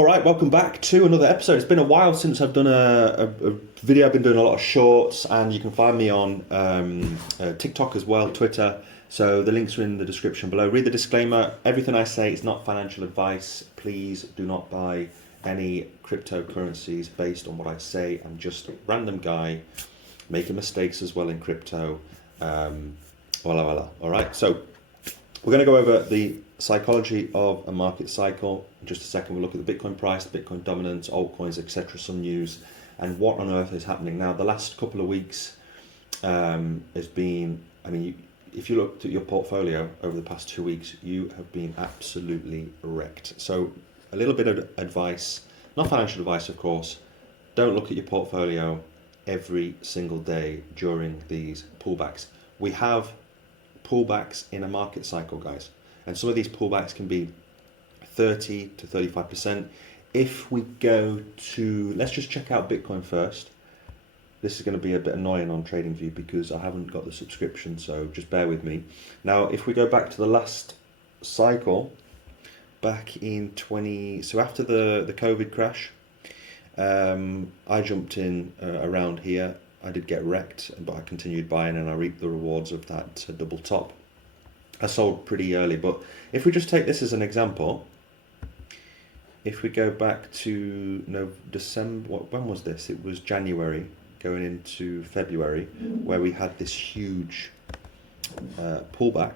All right, welcome back to another episode. It's been a while since I've done a video. I've been doing a lot of shorts, and you can find me on TikTok as well, Twitter. So the links are in the description below. Read the disclaimer. Everything I say is not financial advice. Please do not buy any cryptocurrencies based on what I say. I'm just a random guy making mistakes as well in crypto. Voila. All right, so we're going to go over the psychology of a market cycle. In just a second, we'll look at the Bitcoin price, the Bitcoin dominance, altcoins, etc., some news, and what on earth is happening. Now, the last couple of weeks has been, if you looked at your portfolio over the past 2 weeks, you have been absolutely wrecked. So a little bit of advice, not financial advice, of course. Don't look at your portfolio every single day during these pullbacks. We have pullbacks in a market cycle, guys, and some of these pullbacks can be 30 to 35%. If we go to, let's just check out Bitcoin first. This is going to be a bit annoying on TradingView because I haven't got the subscription, so just bear with me. Now, if we go back to the last cycle, back in so after the COVID crash, I jumped in around here. I did get wrecked, but I continued buying and I reaped the rewards of that double top. I sold pretty early, but if we just take this as an example, if we go back to December, when was this? It was January going into February, where we had this huge pullback.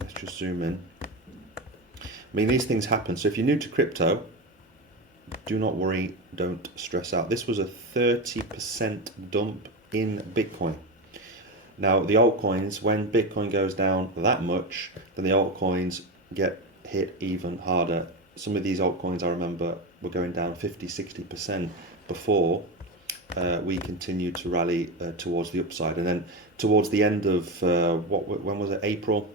Let's just zoom in. These things happen. So if you're new to crypto, do not worry, don't stress out. This was a 30% dump in Bitcoin. Now, the altcoins, when Bitcoin goes down that much, then the altcoins get hit even harder. Some of these altcoins, I remember, were going down 50-60% before we continued to rally towards the upside. And then towards the end of, when was it, April,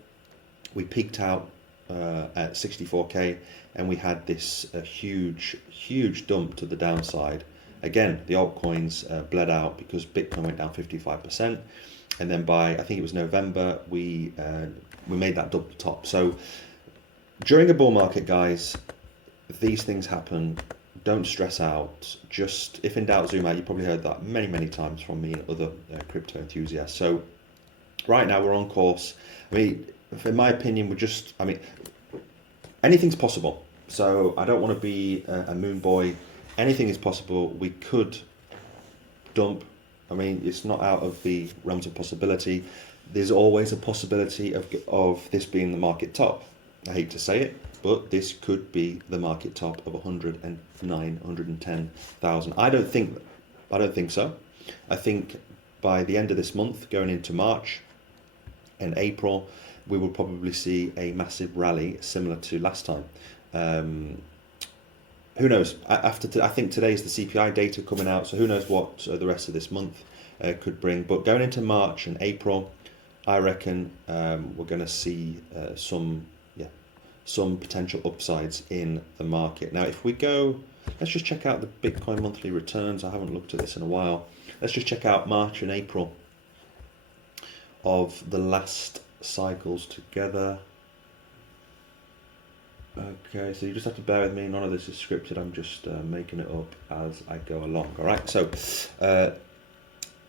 we peaked out at 64k, and we had this huge dump to the downside. Again, the altcoins bled out because Bitcoin went down 55%, and then by, I think it was November, we made that double top. So during a bull market, guys, these things happen. Don't stress out. Just, if in doubt, zoom out. You probably heard that many times from me and other crypto enthusiasts. So right now we're on course. In my opinion, anything's possible. So I don't want to be a moon boy. Anything is possible. We could dump. It's not out of the realms of possibility. There's always a possibility of this being the market top. I hate to say it, but this could be the market top of 109, 110,000. I don't think so. I think by the end of this month, going into March and April, we will probably see a massive rally similar to last time. Who knows? I think today is the CPI data coming out, so who knows what the rest of this month could bring. But going into March and April, I reckon we're going to see some potential upsides in the market. Now, if we go, let's just check out the Bitcoin monthly returns. I haven't looked at this in a while. Let's just check out March and April of the last cycles together. Okay, so you just have to bear with me. None of this is scripted. I'm just making it up as I go along. All right, so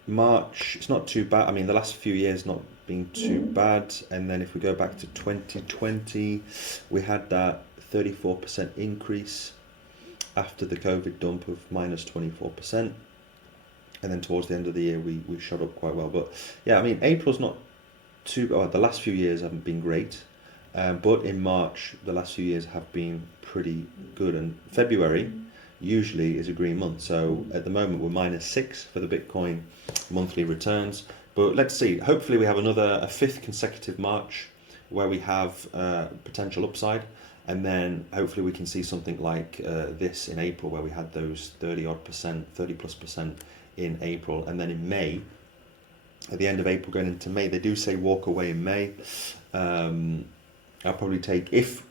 March, it's not too bad. The last few years not been too bad. And then if we go back to 2020, we had that 34% increase after the COVID dump of minus 24%. And then towards the end of the year, we shot up quite well. But yeah, April's not too bad. The last few years haven't been great. But in March, the last few years have been pretty good. And February usually is a green month. So at the moment, we're -6 for the Bitcoin monthly returns. But let's see. Hopefully, we have a fifth consecutive March where we have potential upside. And then hopefully we can see something like this in April, where we had those 30+ % in April. And then in May, at the end of April going into May, they do say walk away in May. I'll probably take, if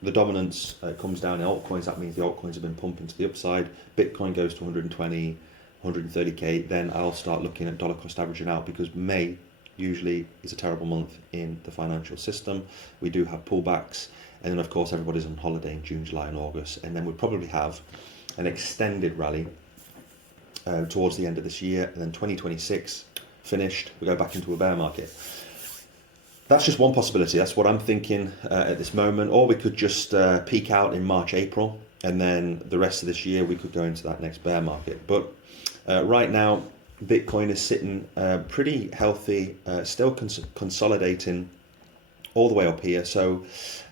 the dominance comes down in altcoins, that means the altcoins have been pumping to the upside. Bitcoin goes to 120, 130k, then I'll start looking at dollar cost averaging out, because May usually is a terrible month in the financial system. We do have pullbacks, and then of course everybody's on holiday in June, July and August, and then we'll probably have an extended rally towards the end of this year, and then 2026 finished, we go back into a bear market. That's just one possibility. That's what I'm thinking at this moment. Or we could just peak out in March, April, and then the rest of this year we could go into that next bear market. But right now, Bitcoin is sitting pretty healthy, still consolidating all the way up here. So,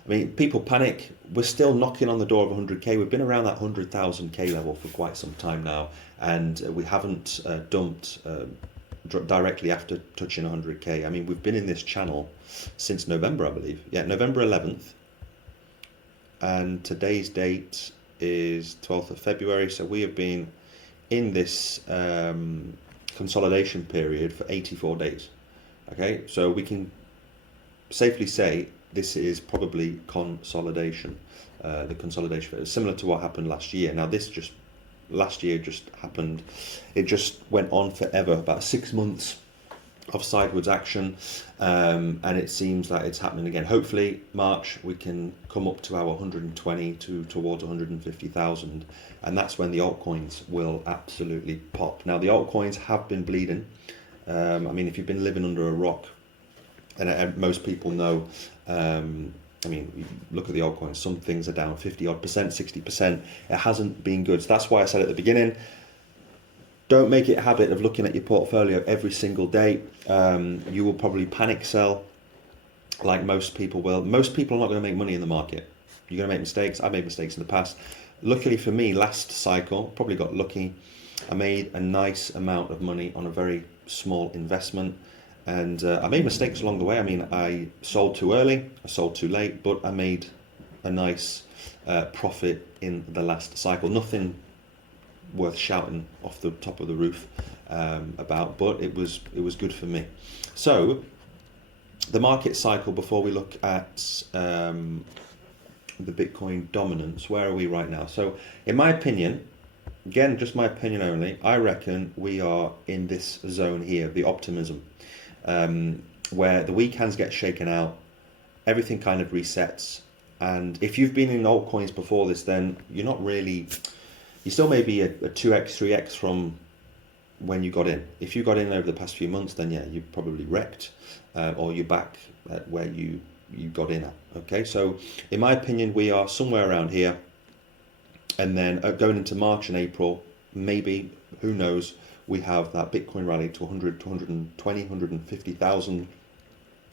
I mean, people panic. We're still knocking on the door of 100K. We've been around that 100,000K level for quite some time now, and we haven't dumped directly after touching 100K. I mean, we've been in this channel since November, I believe. Yeah, November 11th. And today's date is 12th of February. So we have been in this consolidation period for 84 days. Okay, so we can safely say this is probably consolidation. The consolidation is similar to what happened last year. Now, last year just happened. It just went on forever, about 6 months of sideways action, and it seems like it's happening again. Hopefully March we can come up to our 120 towards 150,000, and that's when the altcoins will absolutely pop. Now, the altcoins have been bleeding. I mean, if you've been living under a rock, and most people know, I mean, you look at the altcoins, some things are down 50 odd percent, 60%. It hasn't been good. So that's why I said at the beginning, don't make it a habit of looking at your portfolio every single day. You will probably panic sell like most people will. Most people are not going to make money in the market. You're going to make mistakes. I made mistakes in the past. Luckily for me, last cycle, probably got lucky. I made a nice amount of money on a very small investment. And I made mistakes along the way. I mean, I sold too early, I sold too late, but I made a nice profit in the last cycle. Nothing worth shouting off the top of the roof about, but it was good for me. So the market cycle, before we look at the Bitcoin dominance, where are we right now? So in my opinion, again, just my opinion only, I reckon we are in this zone here, the optimism. Where the weak hands get shaken out, everything kind of resets. And if you've been in altcoins before this, then you're not really, you still may be a 2x, 3x from when you got in. If you got in over the past few months, then yeah, you're probably wrecked, or you're back at where you got in at. Okay, so in my opinion, we are somewhere around here. And then going into March and April, maybe, who knows, we have that Bitcoin rally to 100, 220, 150,000,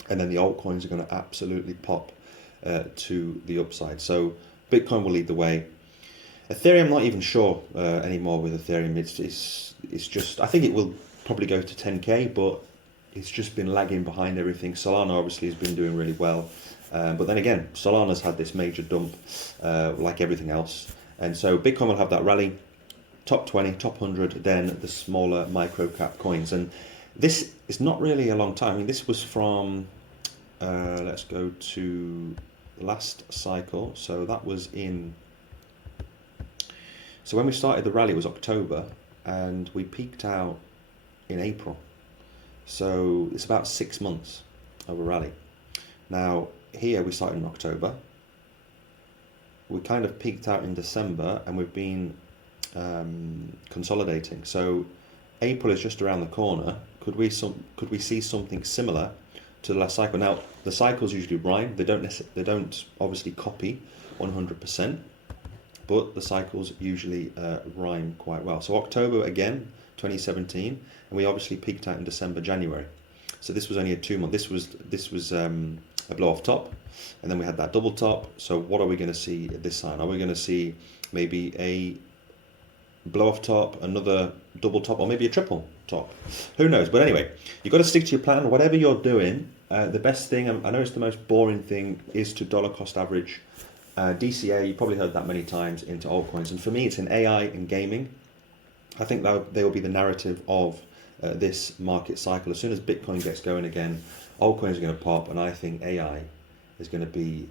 and then the altcoins are going to absolutely pop to the upside. So Bitcoin will lead the way. Ethereum, not even sure anymore with Ethereum. It's just, I think it will probably go to 10K, but it's just been lagging behind everything. Solana obviously has been doing really well, but then again, Solana's had this major dump like everything else, and so Bitcoin will have that rally. Top 20, top 100, then the smaller micro cap coins. And this is not really a long time. I mean, this was from, let's go to last cycle. So that was so when we started the rally, it was October, and we peaked out in April. So it's about 6 months of a rally. Now, here we started in October. We kind of peaked out in December, and we've been consolidating. So April is just around the corner. Could we see something similar to the last cycle? Now, the cycles usually rhyme. They don't obviously copy 100%, but the cycles usually rhyme quite well. So October again, 2017, and we obviously peaked out in December, January. So this was only a 2 month. This was a blow off top, and then we had that double top. So what are we going to see this time? Are we going to see maybe a blow off top, another double top, or maybe a triple top? Who knows? But anyway, you've got to stick to your plan. Whatever you're doing, the best thing, I know it's the most boring thing, is to dollar cost average. DCA, you probably heard that many times, into altcoins. And for me, it's in AI and gaming. I think that they will be the narrative of this market cycle. As soon as Bitcoin gets going again, altcoins are going to pop, and I think AI is going to be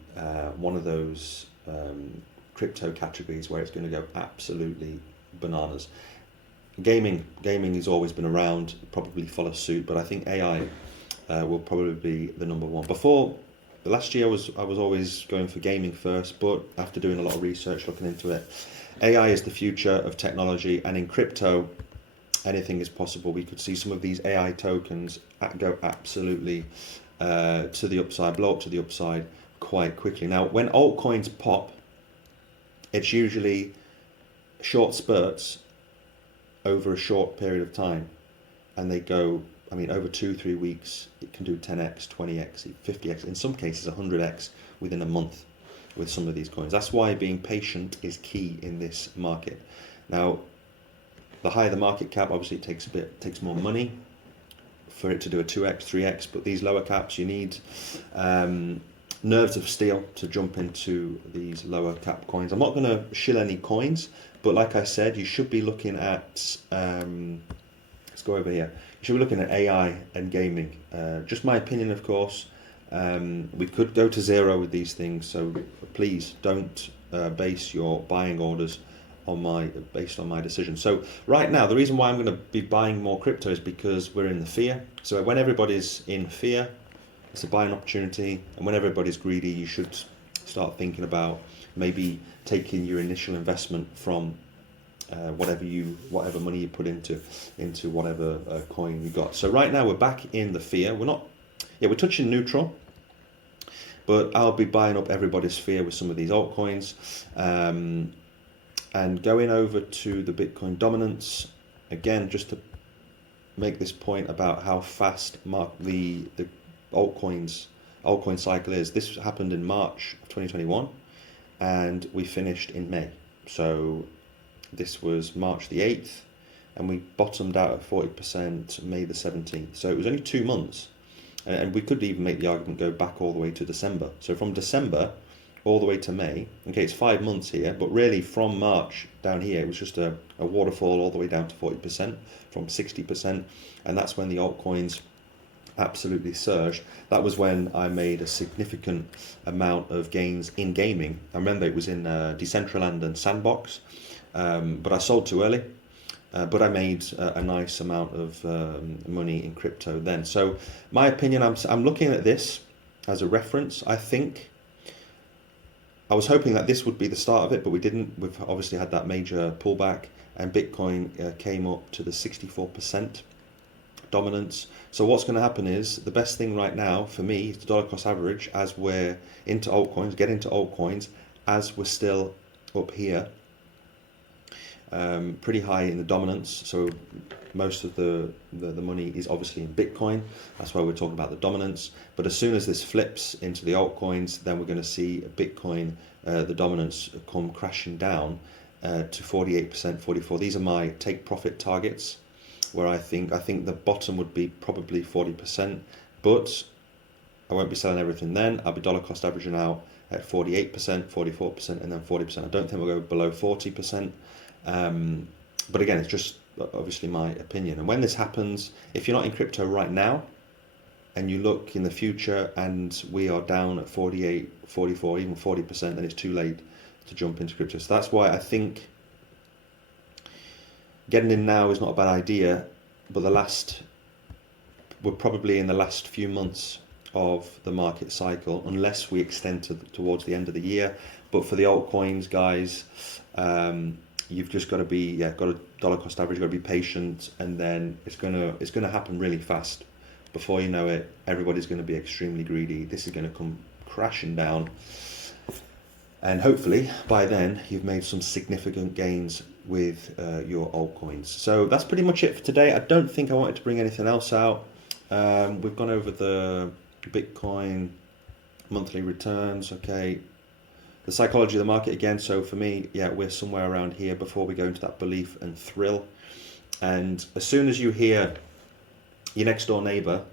one of those crypto categories where it's going to go absolutely bananas. Gaming has always been around, probably follow suit, but I think AI will probably be the number one. Before last year I was always going for gaming first, but after doing a lot of research, looking into it, AI is the future of technology, and in crypto, anything is possible. We could see some of these AI tokens go absolutely to the upside, blow up to the upside quite quickly. Now, when altcoins pop, it's usually short spurts over a short period of time, and they go, I mean, over 2-3 weeks, it can do 10x, 20x, 50x, in some cases 100x within a month with some of these coins. That's why being patient is key in this market. Now, the higher the market cap, obviously it takes more money for it to do a 2x, 3x, but these lower caps, you need nerves of steel to jump into these lower cap coins. I'm not going to shill any coins, but like I said, you should be looking at, let's go over here. You should be looking at AI and gaming. Just my opinion, of course. We could go to zero with these things, so please don't base your buying orders based on my decision. So right now, the reason why I'm going to be buying more crypto is because we're in the fear. So when everybody's in fear, it's a buying opportunity, and when everybody's greedy, you should start thinking about maybe taking your initial investment from whatever money you put into whatever coin you got. So right now we're back in the fear. We're touching neutral, but I'll be buying up everybody's fear with some of these altcoins. And going over to the Bitcoin dominance, again, just to make this point about how fast the altcoin cycle is. This happened in March of 2021, and we finished in May. So this was March the 8th, and we bottomed out at 40% May the 17th. So it was only 2 months, and we could even make the argument go back all the way to December. So from December all the way to May, okay, it's 5 months here, but really from March down here, it was just a waterfall all the way down to 40% from 60%, and that's when the altcoins absolutely surged. That was when I made a significant amount of gains in gaming. I remember it was in Decentraland and Sandbox, but I sold too early. But I made a nice amount of money in crypto then. So my opinion, I'm looking at this as a reference. I was hoping that this would be the start of it, but we didn't. We've obviously had that major pullback, and Bitcoin came up to the 64% dominance. So what's going to happen is, the best thing right now for me is the dollar cost average as we're into altcoins, get into altcoins as we're still up here, pretty high in the dominance. So most of the money is obviously in Bitcoin. That's why we're talking about the dominance. But as soon as this flips into the altcoins, then we're going to see Bitcoin, the dominance, come crashing down to 48%, 44%. These are my take profit targets, where I think the bottom would be probably 40%, but I won't be selling everything then. I'll be dollar cost averaging out at 48%, 44%, and then 40%. I don't think we'll go below 40%. But again, it's just obviously my opinion. And when this happens, if you're not in crypto right now, and you look in the future and we are down at 48, 44, even 40%, then it's too late to jump into crypto. So that's why I think getting in now is not a bad idea, but we're probably in the last few months of the market cycle, unless we extend towards the end of the year. But for the altcoins, guys, you've just got to be, got a dollar cost average, got to be patient, and then it's gonna happen really fast. Before you know it, everybody's going to be extremely greedy. This is going to come crashing down, and hopefully by then you've made some significant gains with your altcoins. So that's pretty much it for today. I don't think I wanted to bring anything else out. We've gone over the Bitcoin monthly returns, okay, the psychology of the market again. So for me, we're somewhere around here before we go into that belief and thrill. And as soon as you hear your next door neighbor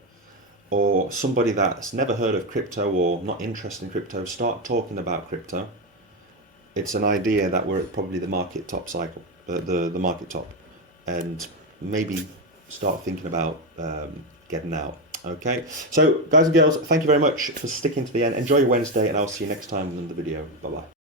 or somebody that's never heard of crypto or not interested in crypto start talking about crypto, it's an idea that we're at probably the market top cycle, the market top, and maybe start thinking about getting out. Okay, so guys and girls, thank you very much for sticking to the end. Enjoy your Wednesday, and I'll see you next time in the video. Bye bye.